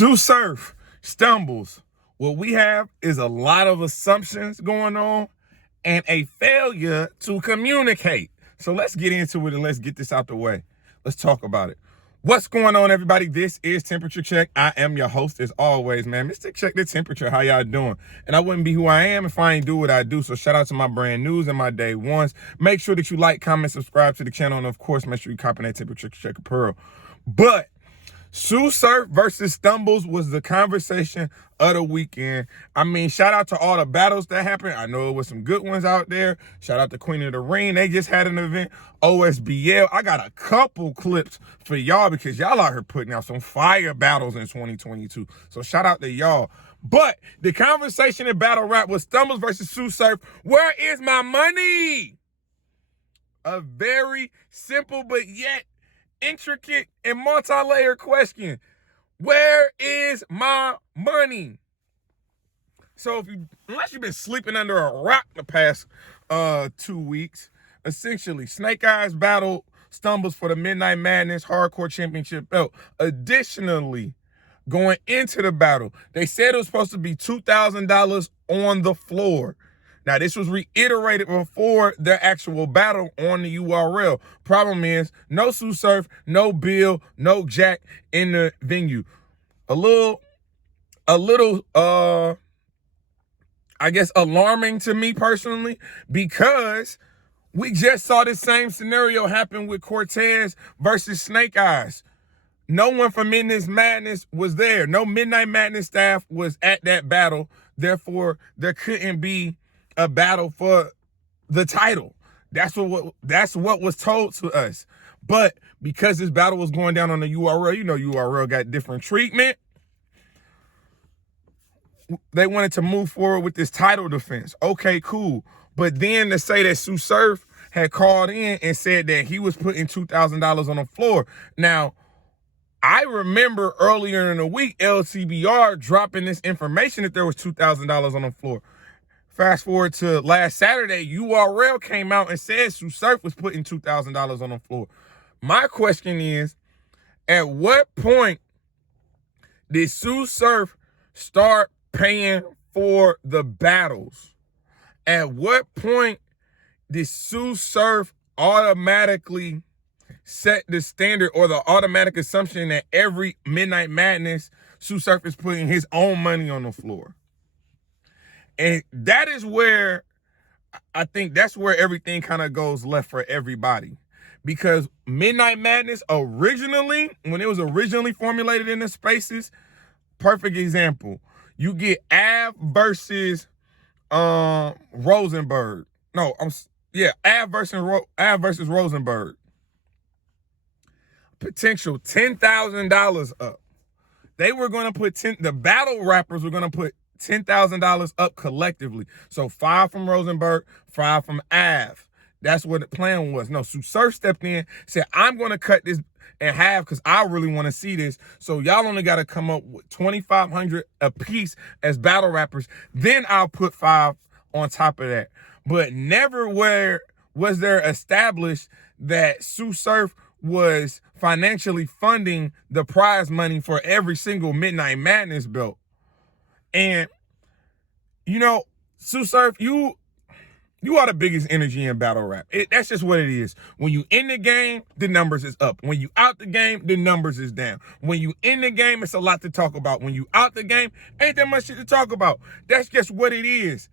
Sue Surf stumbles. What we have is a lot of assumptions going on and a failure to communicate. So let's get into it and let's get this out the way. Let's talk about it. What's going on, everybody? This is Temperature Check. I am your host as always, man. Mr. Check the Temperature. How y'all doing? And I wouldn't be who I am if I ain't do what I do. So shout out to my brand news and my day ones. Make sure that you like, comment, subscribe to the channel. And of course, make sure you copy that Temperature Check apparel. But Sue Surf versus Stumbles was the conversation of the weekend. I mean, shout out to all the battles that happened. I know it was some good ones out there. Shout out to Queen of the Ring. They just had an event. OSBL. I got a couple clips for y'all because y'all out here putting out some fire battles in 2022. So shout out to y'all. But the conversation in battle rap was Stumbles versus Sue Surf. Where is my money? A very simple but yet intricate and multi-layered question. Where is my money? So unless you've been sleeping under a rock the past 2 weeks, essentially Snake Eyes battled Stumbles for the Midnight Madness Hardcore Championship belt. Additionally, going into the battle, they said it was supposed to be $2,000 on the floor. Now, this was reiterated before their actual battle on the URL. Problem is, no Sue Surf, no Bill, no Jack in the venue. A little, I guess, alarming to me personally, because we just saw the same scenario happen with Cortez versus Snake Eyes. No one from Midnight Madness was there. No Midnight Madness staff was at that battle. Therefore, there couldn't be a battle for the title. That's what was told to us. But because this battle was going down on the URL, you know URL got different treatment. They wanted to move forward with this title defense. Okay, cool. But then to say that Sue Surf had called in and said that he was putting $2,000 on the floor. Now, I remember earlier in the week, LCBR dropping this information that there was $2,000 on the floor. Fast forward to last Saturday, URL came out and said Sue Surf was putting $2,000 on the floor. My question is, at what point did Sue Surf start paying for the battles? At what point did Sue Surf automatically set the standard or the automatic assumption that every Midnight Madness, Sue Surf is putting his own money on the floor? And that is where I think that's where everything kind of goes left for everybody. Because Midnight Madness originally, when it was originally formulated in the spaces, perfect example. You get Av versus Rosenberg. Av versus Rosenberg. Potential $10,000 up. They were going to put the battle rappers were going to put $10,000 up collectively. So 5 from Rosenberg, 5 from Av. That's what the plan was. No, Sue Surf stepped in, said, I'm going to cut this in half because I really want to see this. So y'all only got to come up with $2,500 a piece as battle rappers. Then I'll put 5 on top of that. But never was there established that Sue Surf was financially funding the prize money for every single Midnight Madness belt. And, Sue Surf, you are the biggest energy in battle rap. That's just what it is. When you in the game, the numbers is up. When you out the game, the numbers is down. When you in the game, it's a lot to talk about. When you out the game, ain't that much shit to talk about. That's just what it is.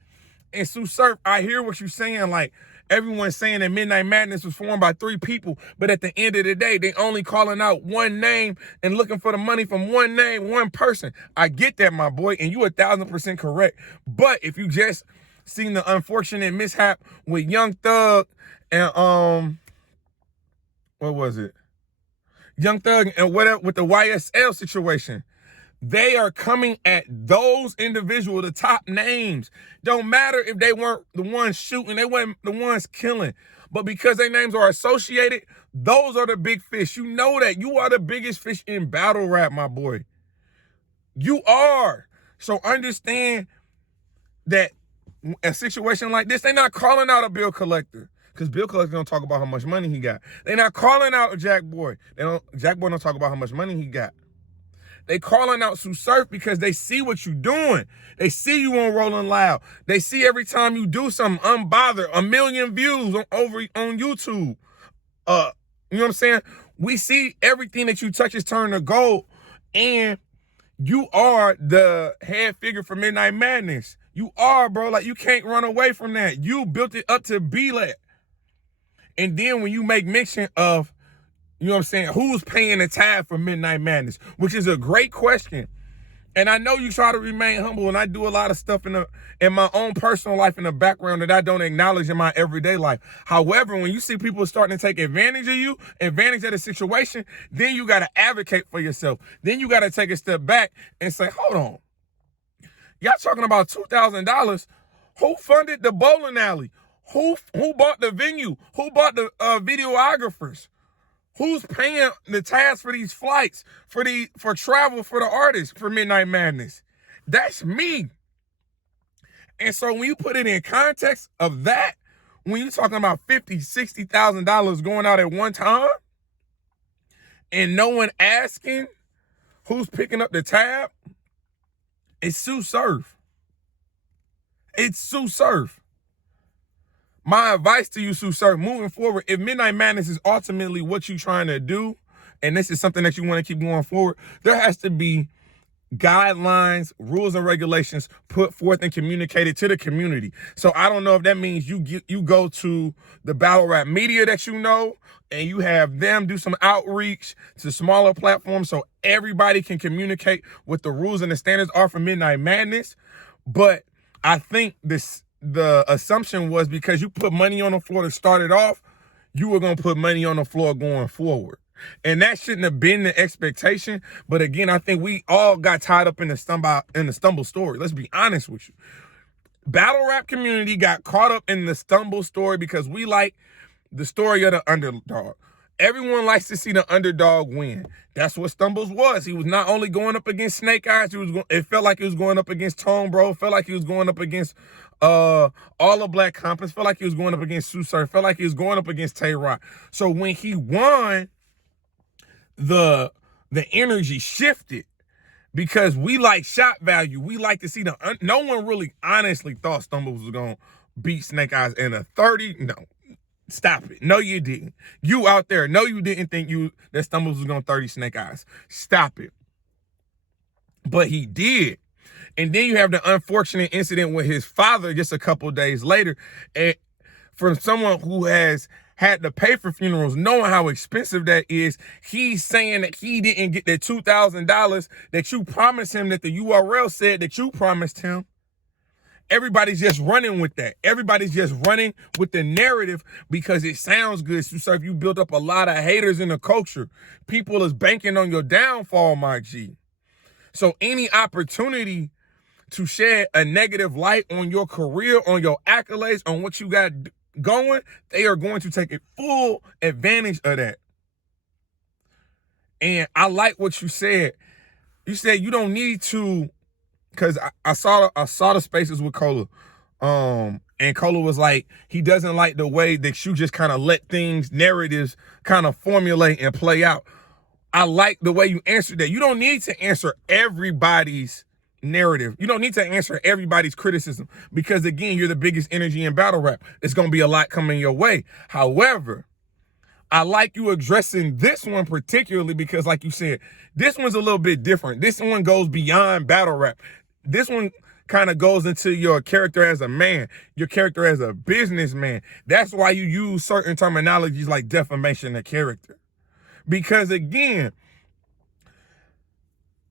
And Sue Surf, I hear what you're saying, like, everyone's saying that Midnight Madness was formed by 3 people, but at the end of the day, they only calling out one name and looking for the money from one name, one person. I get that, my boy, and you 1,000% correct. But if you just seen the unfortunate mishap with Young Thug and what was it? Young Thug and whatever with the YSL situation. They are coming at those individuals, the top names. Don't matter if they weren't the ones shooting, they weren't the ones killing. But because their names are associated, those are the big fish. You know that. You are the biggest fish in battle rap, my boy. You are. So understand that a situation like this, they're not calling out a bill collector. Because bill collector don't talk about how much money he got. They're not calling out a Jack Boy. Jack Boy don't talk about how much money he got. They calling out Sue Surf because they see what you're doing. They see you on Rolling Loud. They see every time you do something, unbothered, 1 million views on YouTube. You know what I'm saying? We see everything that you touch is turning to gold, and you are the head figure for Midnight Madness. You are, bro. Like, you can't run away from that. You built it up to be that. And then when you make mention of, you know what I'm saying, who's paying the tab for Midnight Madness, which is a great question. And I know you try to remain humble, and I do a lot of stuff in my own personal life in the background that I don't acknowledge in my everyday life. However, when you see people starting to take advantage of you, advantage of the situation, then you got to advocate for yourself. Then you got to take a step back and say, hold on. Y'all talking about $2,000. Who funded the bowling alley? Who bought the venue? Who bought the videographers? Who's paying the tabs for these flights, for travel for the artists for Midnight Madness? That's me. And so when you put it in context of that, when you're talking about $50,000, $60,000 going out at one time, and no one asking who's picking up the tab, it's Sue Surf. It's Sue Surf. My advice to you, Sue Surf, moving forward, if Midnight Madness is ultimately what you're trying to do, and this is something that you want to keep going forward, there has to be guidelines, rules, and regulations put forth and communicated to the community. So I don't know if that means you go to the battle rap media that you know, and you have them do some outreach to smaller platforms so everybody can communicate what the rules and the standards are for Midnight Madness. But I think the assumption was because you put money on the floor to start it off, you were going to put money on the floor going forward. And that shouldn't have been the expectation. But again, I think we all got tied up in the stumble story. Let's be honest with you. Battle rap community got caught up in the stumble story because we like the story of the underdog. Everyone likes to see the underdog win. That's what Stumbles was. He was not only going up against Snake Eyes, it felt like he was going up against Tone Bro. It felt like he was going up against all the Black Compass. Felt like he was going up against Sue Surf. Felt like he was going up against Tay Rock. So when he won, the energy shifted because we like shot value. We like to see no one really honestly thought Stumbles was going to beat Snake Eyes in a 30. No. Stop it. No, you didn't. You out there, no, you didn't think that Stumbles was going to 30 Snake Eyes. Stop it. But he did. And then you have the unfortunate incident with his father just a couple days later. And from someone who has had to pay for funerals, knowing how expensive that is, he's saying that he didn't get the $2,000 that you promised him, that the URL said that you promised him. Everybody's just running with that. Everybody's just running with the narrative because it sounds good. So if you build up a lot of haters in the culture, people is banking on your downfall, my G. So any opportunity to shed a negative light on your career, on your accolades, on what you got going, they are going to take a full advantage of that. And I like what you said. You said you don't need to, because I saw the spaces with Cola. And Cola was like, he doesn't like the way that you just kind of let narratives kind of formulate and play out. I like the way you answered that. You don't need to answer everybody's narrative. You don't need to answer everybody's criticism because, again, you're the biggest energy in battle rap. It's going to be a lot coming your way. However, I like you addressing this one particularly because, like you said, this one's a little bit different. This one goes beyond battle rap. This one kind of goes into your character as a man, your character as a businessman. That's why you use certain terminologies like defamation of character. Because, again,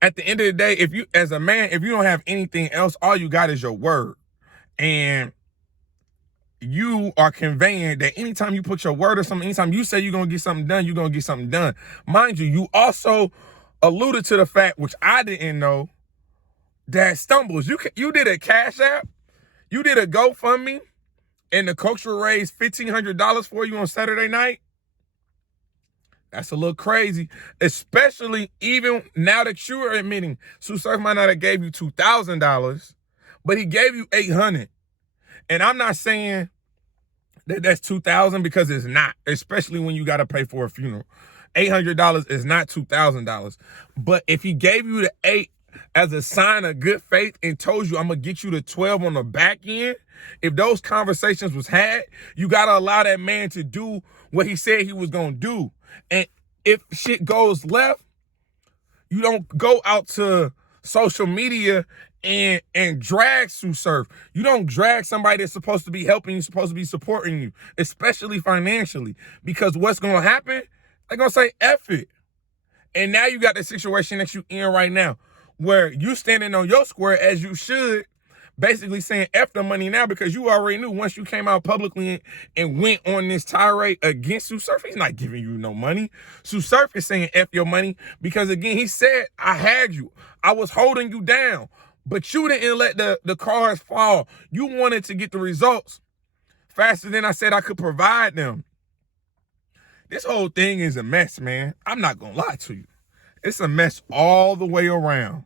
at the end of the day, if you, as a man, if you don't have anything else, all you got is your word. And you are conveying that anytime you put your word or something, anytime you say you're going to get something done, you're going to get something done. Mind you, you also alluded to the fact, which I didn't know, that Stumbles, you did a Cash App, you did a GoFundMe, and the culture raised $1,500 for you on Saturday night. That's a little crazy, especially even now that you are admitting Sue Surf might not have gave you $2,000, but he gave you $800. And I'm not saying that that's $2,000 because it's not, especially when you got to pay for a funeral. $800 is not $2,000. But if he gave you the 8 as a sign of good faith and told you, I'm going to get you the 12 on the back end, if those conversations was had, you got to allow that man to do what he said he was going to do. And if shit goes left, you don't go out to social media and drag Sue Surf. You don't drag somebody that's supposed to be helping you, supposed to be supporting you, especially financially. Because what's going to happen, they're going to say, F it. And now you got the situation that you in right now, where you standing on your square as you should, basically saying F the money now, because you already knew once you came out publicly and went on this tirade against Sue Surf, he's not giving you no money. Sue Surf is saying F your money because, again, he said, I had you. I was holding you down, but you didn't let the cards fall. You wanted to get the results faster than I said I could provide them. This whole thing is a mess, man. I'm not going to lie to you. It's a mess all the way around.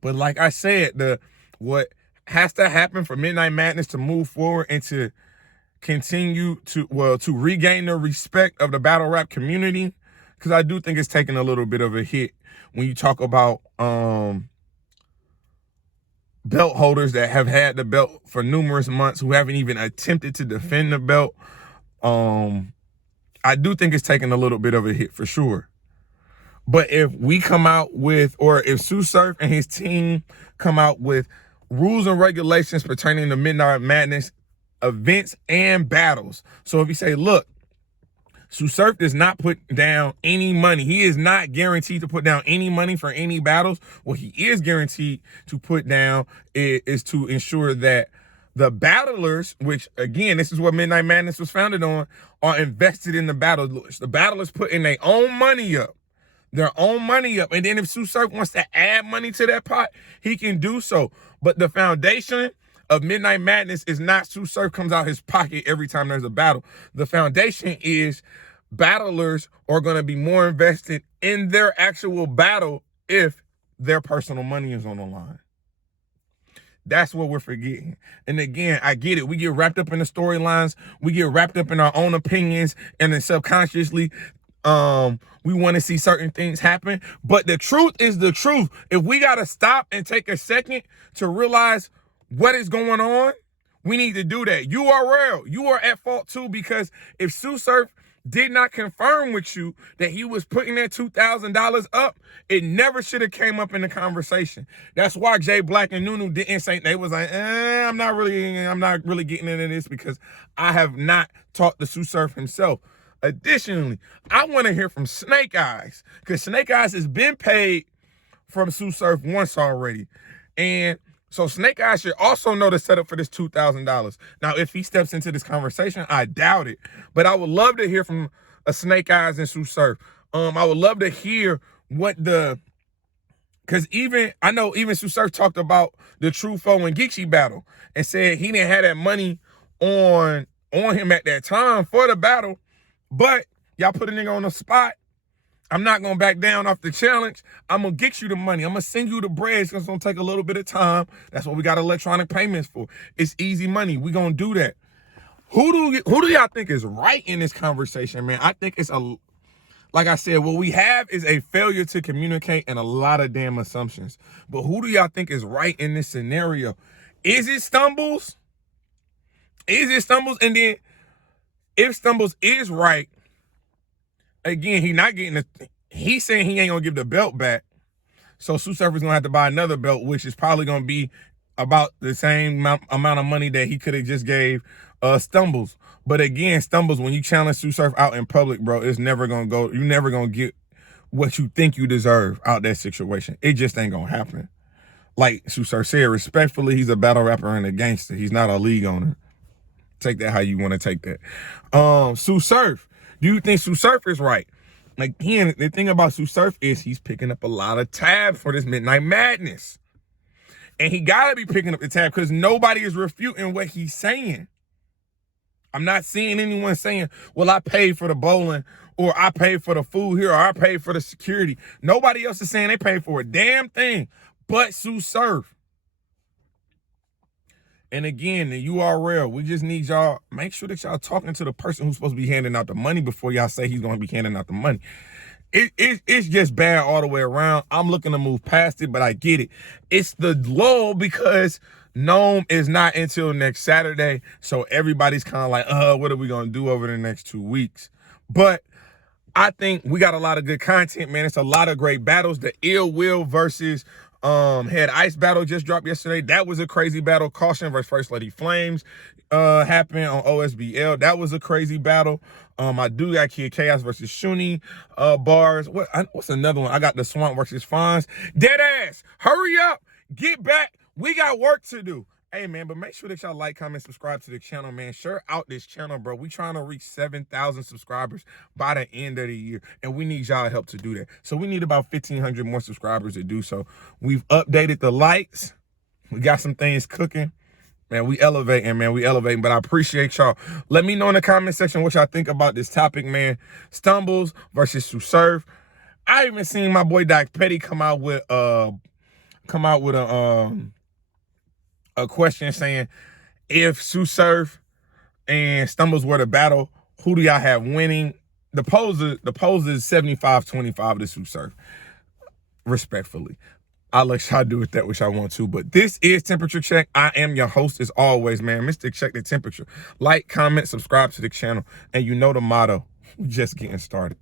But like I said, what has to happen for Midnight Madness to move forward and to continue to regain the respect of the battle rap community, because I do think it's taking a little bit of a hit when you talk about belt holders that have had the belt for numerous months who haven't even attempted to defend the belt. I do think it's taking a little bit of a hit for sure. But if we come out with, or if Sue Surf and his team come out with rules and regulations pertaining to Midnight Madness events and battles. So if you say, look, Sue Surf does not put down any money. He is not guaranteed to put down any money for any battles. What he is guaranteed to put down is to ensure that the battlers, which, again, this is what Midnight Madness was founded on, are invested in the battlers. The battlers putting their own money up. And then if Sue Surf wants to add money to that pot, he can do so. But the foundation of Midnight Madness is not Sue Surf comes out his pocket every time there's a battle. The foundation is battlers are going to be more invested in their actual battle if their personal money is on the line. That's what we're forgetting. And again, I get it. We get wrapped up in the storylines. We get wrapped up in our own opinions, and then subconsciously, we want to see certain things happen. But the truth is the truth. If we got to stop and take a second to realize what is going on, we need to do that. URL, you are at fault too, because if Sue Surf did not confirm with you that he was putting that $2,000 up, it never should have came up in the conversation. That's why Jay Black and Nunu didn't say, they was like, I'm not really getting into this because I have not talked to Sue Surf himself. Additionally, I want to hear from Snake Eyes, because Snake Eyes has been paid from Sue Surf once already. And so Snake Eyes should also know the setup for this $2,000. Now, if he steps into this conversation, I doubt it. But I would love to hear from Snake Eyes and Sue Surf. I would love to hear because I know even Sue Surf talked about the True Foe and Geechee battle and said he didn't have that money on him at that time for the battle. But y'all put a nigga on the spot. I'm not going to back down off the challenge. I'm going to get you the money. I'm going to send you the bread. It's going to take a little bit of time. That's what we got electronic payments for. It's easy money. We going to do that. Who do y'all think is right in this conversation, man? I think it's like I said, what we have is a failure to communicate and a lot of damn assumptions. But who do y'all think is right in this scenario? Is it Stumbles? And then if Stumbles is right, again, he's saying he ain't gonna give the belt back. So Sue Surf is gonna have to buy another belt, which is probably gonna be about the same amount of money that he could have just gave Stumbles. But again, Stumbles, when you challenge Sue Surf out in public, bro, it's never gonna go. You're never gonna get what you think you deserve out that situation. It just ain't gonna happen. Like Sue Surf said, respectfully, he's a battle rapper and a gangster. He's not a league owner. Take that how you want to take that. Sue Surf. Do you think Sue Surf is right? Again, the thing about Sue Surf is he's picking up a lot of tab for this Midnight Madness. And he got to be picking up the tab because nobody is refuting what he's saying. I'm not seeing anyone saying, well, I paid for the bowling, or I paid for the food here, or I paid for the security. Nobody else is saying they paid for a damn thing but Sue Surf. And again, the URL, we just need y'all, make sure that y'all talking to the person who's supposed to be handing out the money before y'all say he's going to be handing out the money. It's just bad all the way around. I'm looking to move past it, but I get it. It's the lull because Gnome is not until next Saturday. So everybody's kind of like, what are we going to do over the next 2 weeks? But I think we got a lot of good content, man. It's a lot of great battles. The Ill Will versus Head Ice battle just dropped yesterday. That was a crazy battle. Caution versus First Lady Flames happened on OSBL. That was a crazy battle. I do got Kid Chaos versus Shuni bars. What's another one? I got the Swamp versus Fonz. Dead ass. Hurry up. Get back. We got work to do. Hey, man, but make sure that y'all like, comment, subscribe to the channel, man. Share out this channel, bro. We trying to reach 7,000 subscribers by the end of the year, and we need y'all help to do that. So we need about 1,500 more subscribers to do so. We've updated the lights. We got some things cooking. Man, we elevating, man. We elevating, but I appreciate y'all. Let me know in the comment section what y'all think about this topic, man. Stumbles versus Susurf. I even seen my boy Doc Petty come out with a question saying, if Susurf and Stumbles were to battle, who do y'all have winning? The pose is 75-25 to Susurf. Respectfully. I'll let y'all do with that what y'all want to. But this is Temperature Check. I am your host as always, man. Mr. Check the Temperature. Like, comment, subscribe to the channel. And you know the motto. We're just getting started.